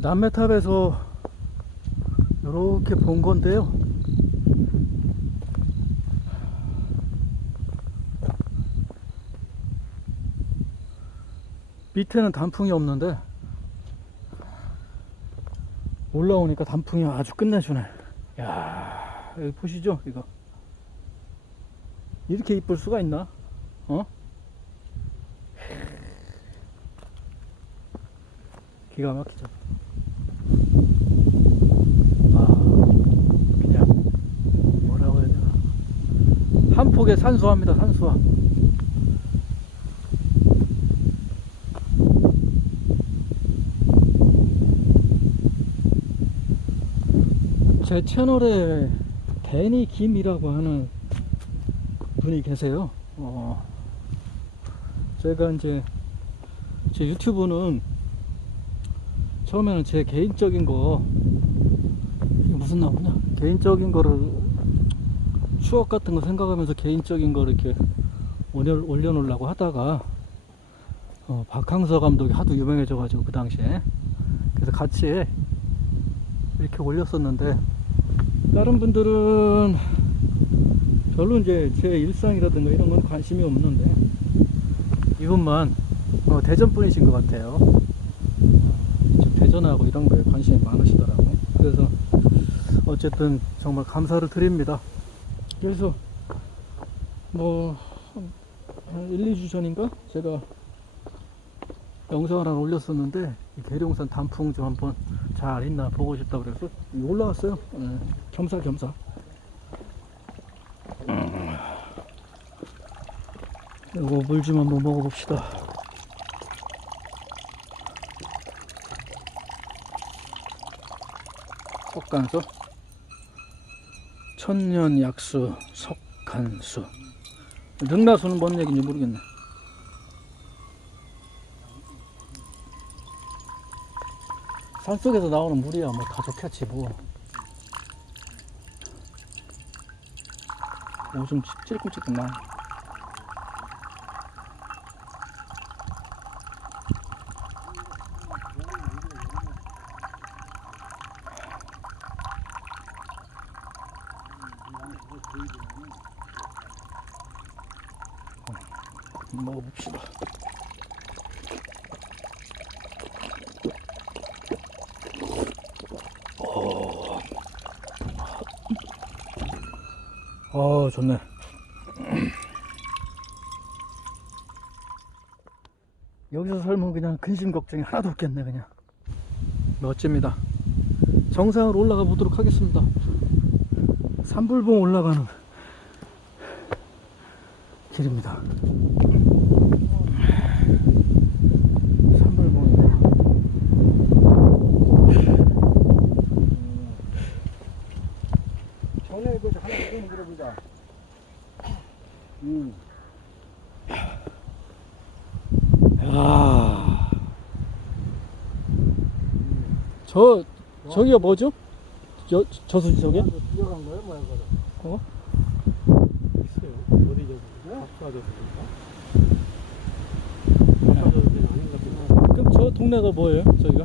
남매탑에서 이렇게 본 건데요. 밑에는 단풍이 없는데 올라오니까 단풍이 아주 끝내주네. 야 여기 보시죠 이거 이렇게 이쁠 수가 있나? 어? 기가 막히죠. 아, 그냥 뭐라고 해야 되나. 한 폭의 산수화입니다, 산수화. 제 채널에 데니 김이라고 하는 분이 계세요. 어, 제가 이제 제 유튜브는 처음에는 제 개인적인 거 무슨 나무냐 개인적인 거를 추억 같은 거 생각하면서 개인적인 거 이렇게 올려, 올려놓으려고 하다가 어, 박항서 감독이 하도 유명해져 가지고 그 당시에 그래서 같이 이렇게 올렸었는데 다른 분들은 별로 이제 제 일상이라든가 이런 건 관심이 없는데 이분만 어, 대전 분이신 것 같아요. 저 대전하고 이런 거에 관심이 많으시더라고요. 그래서 어쨌든 정말 감사를 드립니다. 그래서 뭐, 한 1, 2주 전인가? 제가 영상을 하나 올렸었는데, 이 계룡산 단풍 좀 한번 잘 있나 보고 싶다 그래서 올라왔어요. 예, 겸사겸사. 이거 물 좀 한번 먹어봅시다. 석간수 천년 약수 석간수. 능라수는 뭔 얘기인지 모르겠네. 산속에서 나오는 물이야. 뭐 다 좋겠지 뭐. 오줌 찔끔찔끔 만 먹어봅시다 어, 좋네. 여기서 살면 그냥 근심 걱정이 하나도 없겠네, 그냥. 멋집니다. 정상으로 올라가 보도록 하겠습니다. 산불봉 올라가는 길입니다. 산불봉이고. 전에 그 하나 좀 물어보자. 음. 야. 저 저기가 뭐죠? 저 저수지 저게? 뛰어간 거야 뭐야 그거? 어? 글쎄요. 어디? 박사저수인가? 박사저수는 아닌 것 같은데. 그럼 저 동네가 뭐예요? 저기가?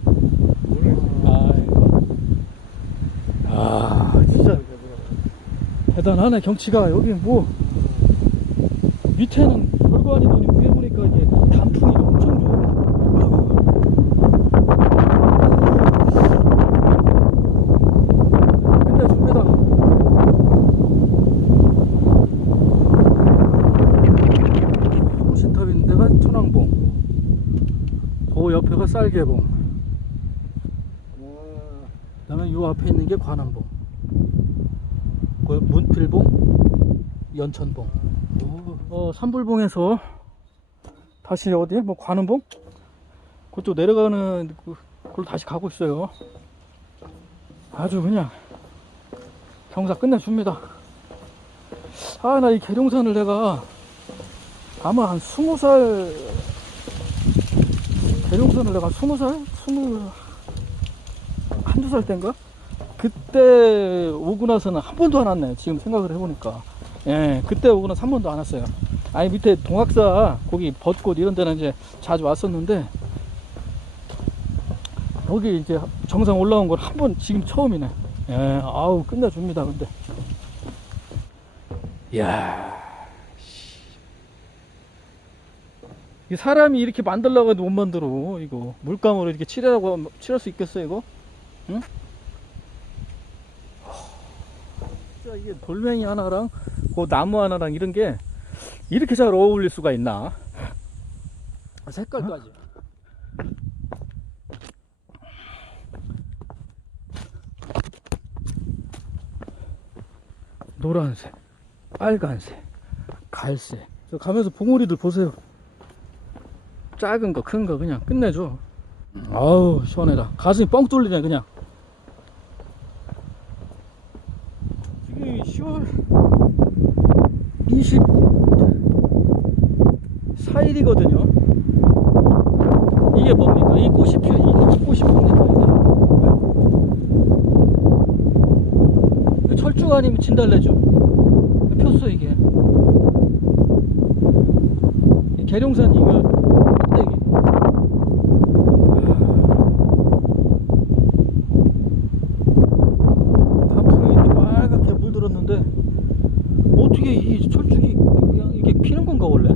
모르겠어. 아, 아 진짜 대단하네 경치가 여기 뭐 밑에는 별거 아니더니 위에 보니까 이게 단풍이 엄청 좋아. 끝내줍니다. 호신탑 있는 데가 천왕봉. 그 옆에가 쌀개봉. 와, 그다음에 요 앞에 있는 게 관암봉. 그 문필봉, 연천봉. 어, 산불봉에서 다시 어디? 뭐 관음봉? 그쪽 내려가는 그, 그걸 다시 가고 있어요. 아주 그냥 경사 끝내줍니다. 아, 나 이 계룡산을 내가 아마 한 스무 살 계룡산을 내가 스무 살? 스무 한두 살 때인가? 그때 오고 나서는 한 번도 안 왔네요. 지금 생각을 해보니까. 예, 그때 오고 나서 한 번도 안 왔어요. 아니, 밑에 동학사, 거기 벚꽃 이런 데는 이제 자주 왔었는데, 저기 이제 정상 올라온 건 한 번 지금 처음이네. 예, 아우 끝내줍니다. 근데. 이 사람이 이렇게 만들려고 해도 못 만들어 이거 물감으로 이렇게 칠하라고 칠할 수 있겠어 이거? 응? 진짜 이게 돌멩이 하나랑 그 나무 하나랑 이런 게 이렇게 잘 어울릴 수가 있나? 색깔까지. 노란색, 빨간색, 갈색. 저 가면서 봉오리들 보세요. 작은 거, 큰 거 그냥 끝내줘. 아우 시원해라. 가슴이 뻥 뚫리네 그냥. 지금 10월 24일이거든요. 이게 뭡니까? 이 꽃이 피어, 이 꽃이 뭡니까? 이게? 철쭉 아니면 진달래죠? 폈어, 이게. 이 계룡산 이거 꼭대기. 단풍이 이렇게 빨갛게 물들었는데, 어떻게 이 철쭉이 그냥 이게 피는 건가, 원래?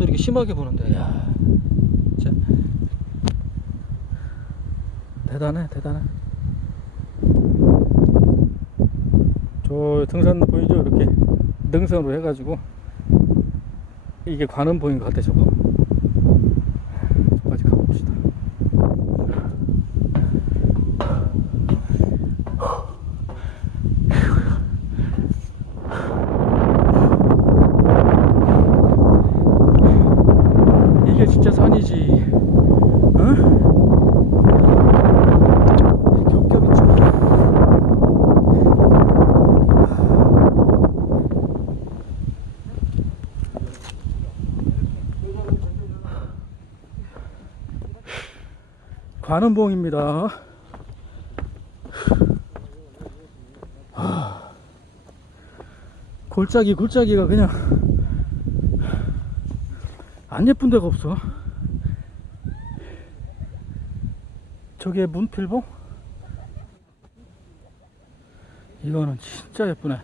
바람도 이렇게 심하게 부는데, 야 진짜. 대단해, 대단해. 저 등산 보이죠? 이렇게 능선으로 해가지고 이게 관음봉인 것 같아 저거 저까지 가봅시다 이게 진짜 산이지 응? 겹겹이 쭉 관음봉입니다. 하, 골짜기 골짜기가 그냥 안 예쁜 데가 없어. 저게 문필봉? 이거는 진짜 예쁘네.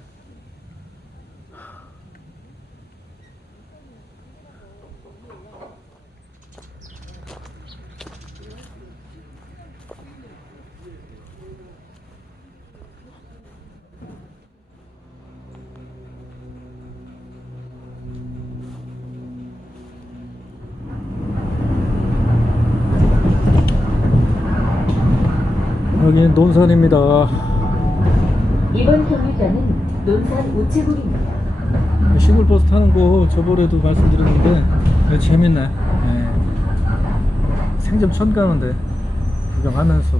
여기는 논산입니다. 이번 정류장은 논산 우체국입니다. 시골 버스 타는 거 저번에도 말씀드렸는데 재밌네. 예. 생전 처음 가는데 구경하면서